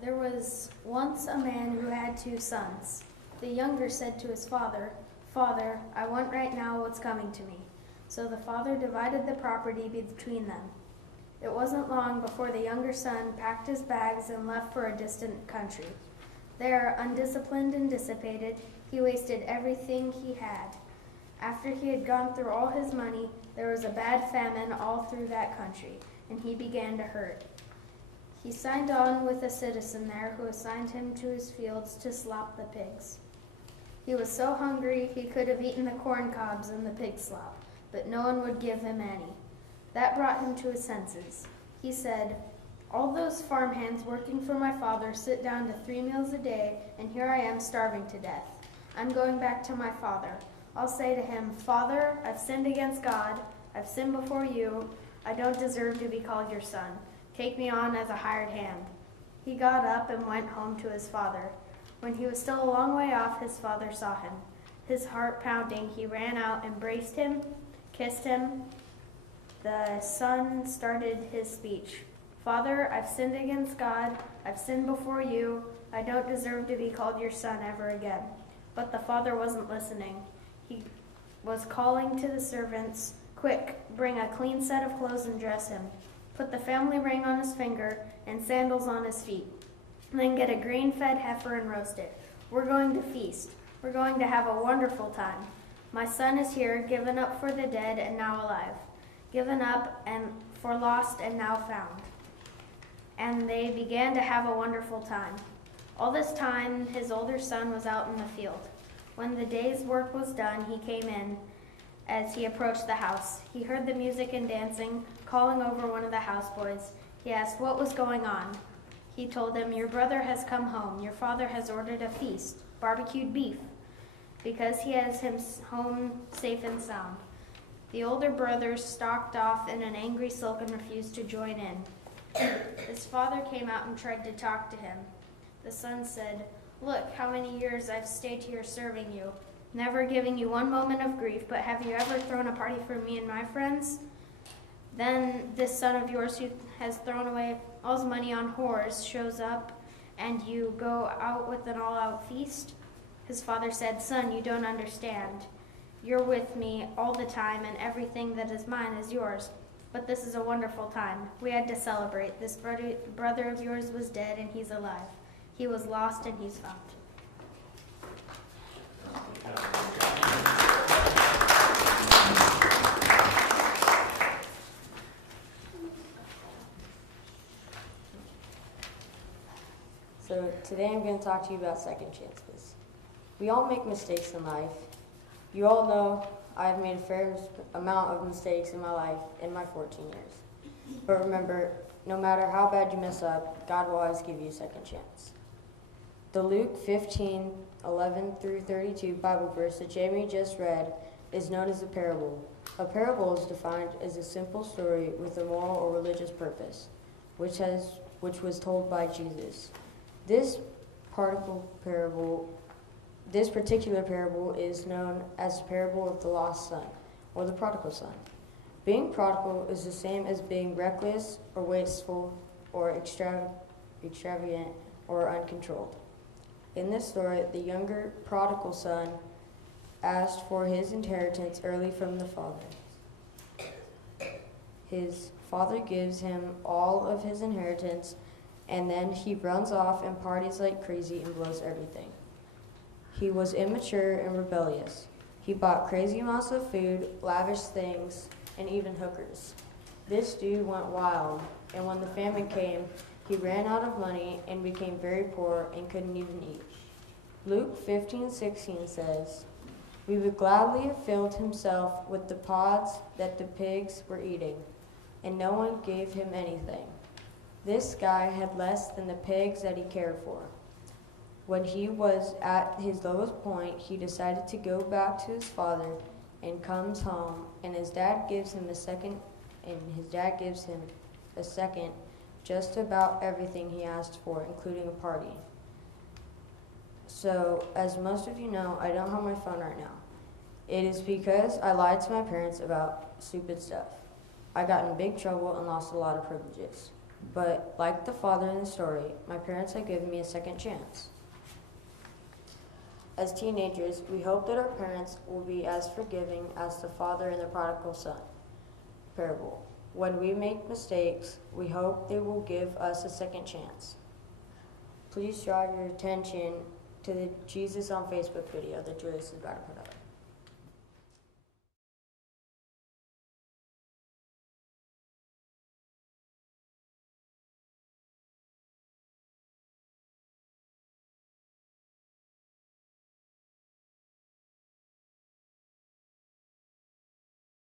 There was once a man who had 2 sons. The younger said to his father, "Father, I want right now what's coming to me." So the father divided the property between them. It wasn't long before the younger son packed his bags and left for a distant country. There, undisciplined and dissipated, he wasted everything he had. After he had gone through all his money, there was a bad famine all through that country, and he began to hurt. He signed on with a citizen there who assigned him to his fields to slop the pigs. He was so hungry he could have eaten the corn cobs and the pig slop, but no one would give him any. That brought him to his senses. He said, "All those farmhands working for my father sit down to 3 meals a day, and here I am starving to death. I'm going back to my father. I'll say to him, 'Father, I've sinned against God. I've sinned before you. I don't deserve to be called your son. Take me on as a hired hand.'" He got up and went home to his father. When he was still a long way off, his father saw him. His heart pounding, he ran out, embraced him, kissed him. The son started his speech. "Father, I've sinned against God. I've sinned before you. I don't deserve to be called your son ever again." But the father wasn't listening. He was calling to the servants, "Quick, bring a clean set of clothes and dress him. Put the family ring on his finger and sandals on his feet. Then get a grain-fed heifer and roast it. We're going to feast. We're going to have a wonderful time. My son is here, given up for the dead and now alive. Given up and for lost and now found." And they began to have a wonderful time. All this time, his older son was out in the field. When the day's work was done, he came in. As he approached the house, he heard the music and dancing, calling over one of the houseboys. He asked what was going on. He told him, "Your brother has come home. Your father has ordered a feast, barbecued beef, because he has him home safe and sound." The older brother stalked off in an angry sulk and refused to join in. His father came out and tried to talk to him. The son said, "Look how many years I've stayed here serving you, never giving you one moment of grief, but have you ever thrown a party for me and my friends? Then this son of yours who has thrown away all his money on whores shows up, and you go out with an all-out feast?" His father said, "Son, you don't understand. You're with me all the time, and everything that is mine is yours. But this is a wonderful time. We had to celebrate. This brother of yours was dead, and he's alive. He was lost, and he's found." So today I'm going to talk to you about second chances. We all make mistakes in life. You all know I've made a fair amount of mistakes in my life in my 14 years. But remember, no matter how bad you mess up, God will always give you a second chance. The Luke 15:11 through 32 Bible verse that Jamie just read is known as a parable. A parable is defined as a simple story with a moral or religious purpose, which was told by Jesus. This particular parable is known as the parable of the lost son, or the prodigal son. Being prodigal is the same as being reckless or wasteful or extravagant or uncontrolled. In this story, the younger prodigal son asked for his inheritance early from the father. His father gives him all of his inheritance, and then he runs off and parties like crazy and blows everything. He was immature and rebellious. He bought crazy amounts of food, lavish things, and even hookers. This dude went wild, and when the famine came, he ran out of money and became very poor and couldn't even eat. Luke 15:16 says, "We would gladly have filled himself with the pods that the pigs were eating, and no one gave him anything." This guy had less than the pigs that he cared for. When he was at his lowest point, he decided to go back to his father and comes home, and his dad gives him a second, just about everything he asked for, including a party. So, as most of you know, I don't have my phone right now. It is because I lied to my parents about stupid stuff. I got in big trouble and lost a lot of privileges. But like the father in the story, my parents have given me a second chance. As teenagers, we hope that our parents will be as forgiving as the father in the prodigal son parable. When we make mistakes, we hope they will give us a second chance. Please draw your attention to the Jesus on Facebook video that Julius is about to put up.